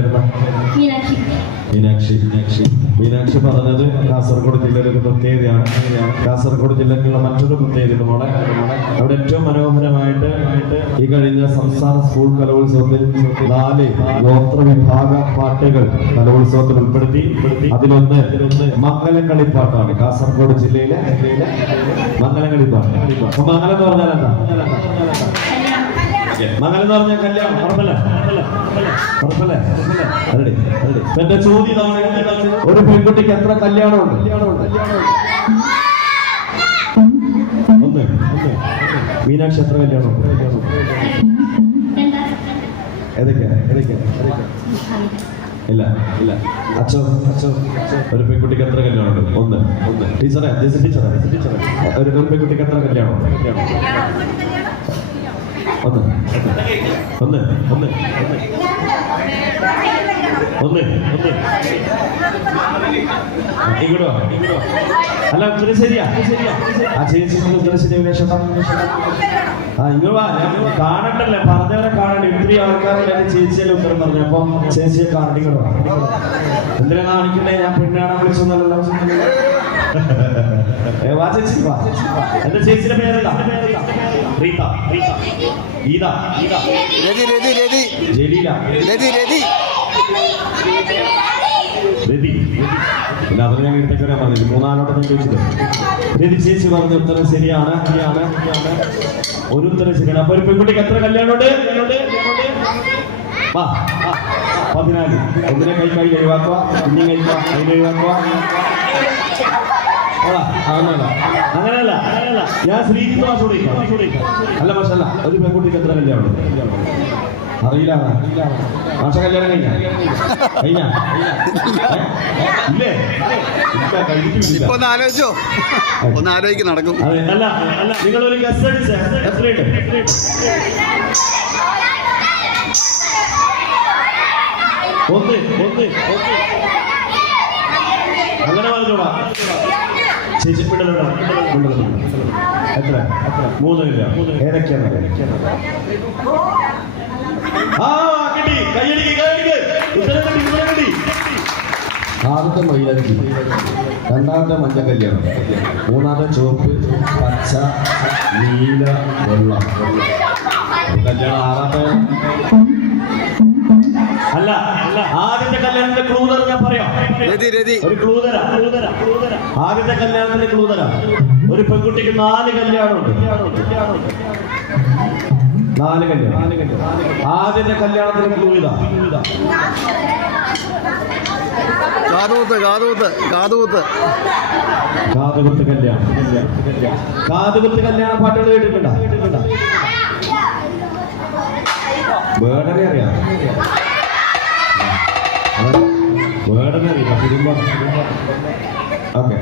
പേരെന്താ? മീനാക്ഷി പറഞ്ഞത് കാസർഗോഡ് ജില്ലയിലെ ഒരു പ്രത്യേകതയാണ്. കാസർഗോഡ് ജില്ലയ്ക്കുള്ള മറ്റൊരു പ്രത്യേകത മോളെ, അവിടെ ഏറ്റവും മനോഹരമായിട്ട് ഈ കഴിഞ്ഞ സംസ്ഥാന സ്കൂൾ കലോത്സവത്തിൽ 4 ഗോത്ര വിഭാഗ പാട്ടുകൾ കലോത്സവത്തിൽ ഉൾപ്പെടുത്തി. അതിലൊന്ന് മംഗലംകളിപ്പാട്ടാണ്. കാസർഗോഡ് ജില്ലയിലെ മംഗലംകളിപ്പാട്ട്. അപ്പൊ മംഗലം എന്ന് പറഞ്ഞാൽ എന്താ? മംഗലം എന്ന് പറഞ്ഞാൽ കല്യാണം. ഉറപ്പല്ലേ? എന്റെ ചോദ്യം ഇതാണ്, ഒരു പെൺകുട്ടിക്ക് എത്ര കല്യാണമുണ്ട്? ഒന്ന്. മീനാക്ഷി എത്ര കല്യാണമുണ്ട്? ഏതൊക്കെയാ? ഇല്ല. അച്ഛോ ഒരു പെൺകുട്ടിക്ക് എത്ര കല്യാണമുണ്ട്? ഒന്ന്. ടീച്ചറെ ഒരു പെൺകുട്ടിക്ക് എത്ര കല്യാണമുണ്ട്? ഒന്ന്. ഇങ്ങോട്ടോ അല്ല, ഉത്തരം ശരിയാ? ആ ചേച്ചി ഉത്തരം ശരിയാ. ഇങ്ങോട്ട് വാ, ഞാൻ കാണണ്ടല്ലേ, പറഞ്ഞവരെ കാണണ്ട. ഇത്രയും ആൾക്കാരല്ലേ ചേച്ചിയല്ലേ ഉത്തരം പറഞ്ഞു. അപ്പം ചേച്ചിയെ കാണിക്കണോ? എന്തിനാ കാണിക്കണ്ടേ? ഞാൻ പെണ്ണാണെ വിളിച്ചൊന്നല്ലോ. വാ ചേച്ചി വാ. എന്റെ ചേച്ചിയുടെ പേരെന്താ? റീത. ഗീത. ജലീല. രതി. പിന്നെ അവർ ഞാൻ എടുത്തേക്ക് വരാൻ പറഞ്ഞു. 3 ഞാൻ ചോദിച്ചത്. രതി ചേച്ചി പറഞ്ഞ ഉത്തരം ശരിയാണ്. ഒരു ഉത്തരം ശരിയാണ്. അപ്പൊ ഒരു പെൺകുട്ടിക്ക് എത്ര കല്യാണമുണ്ട്? 14. ഒന്നിനെ കൈ ഒഴിവാക്കുക, പിന്നെ കഴിക്കുക, അതിനെ ഒഴിവാക്കുക. അങ്ങനെയല്ല. ഞാൻ ശ്രീജിത്ത് മാഷോട് അല്ല മാഷല്ല, ഒരു പെൺകുട്ടിക്ക് എത്ര കല്യാണം? അറിയില്ല. മാഷ കല്യാണം കഴിഞ്ഞ ഇല്ലേ? ഒന്ന് ആലോചിച്ച് നടക്കും. അല്ല, നിങ്ങളൊരു ഗസ് അടിച്ച എത്രയുണ്ട്? ഒന്ന്. അങ്ങനെ പറഞ്ഞോടാ. ചേച്ചി പിള്ളേരോടാ. എത്ര? 3 ഇല്ല. ഏതൊക്കെയാണ്? കിട്ടി. കൈയടിക്ക്. ഉത്തരം കിട്ടി. ആദ്യത്തെ മൈലാഞ്ചി, 2ാമത്തെ മഞ്ഞ കല്യാണം, 3ാമത്തെ ചുവപ്പ്, പച്ച, നീല, വെള്ള കല്യാണം. 6ാമത്തെ അല്ല, ആദ്യത്തെ കല്യാണത്തിന്റെ ക്ലൂ തരം ഞാൻ പറയാം. ഒരു ക്ലൂ തരാം. ആദ്യത്തെ കല്യാണത്തിന്റെ ക്ലൂ തരാം. ഒരു പെൺകുട്ടിക്ക് 4 കല്യാണമുണ്ട്. 4 കല്യാണം. ആദ്യത്തെ കല്യാണത്തിന്റെ ക്ലൂ ഇതാ. കാതുകുത്ത് കല്യാണം. കാതുകുത്ത് കല്യാണ പാട്ടുകൾ കേട്ടിട്ടുണ്ടോ? വേടനെ അറിയാം. ഓക്കെ.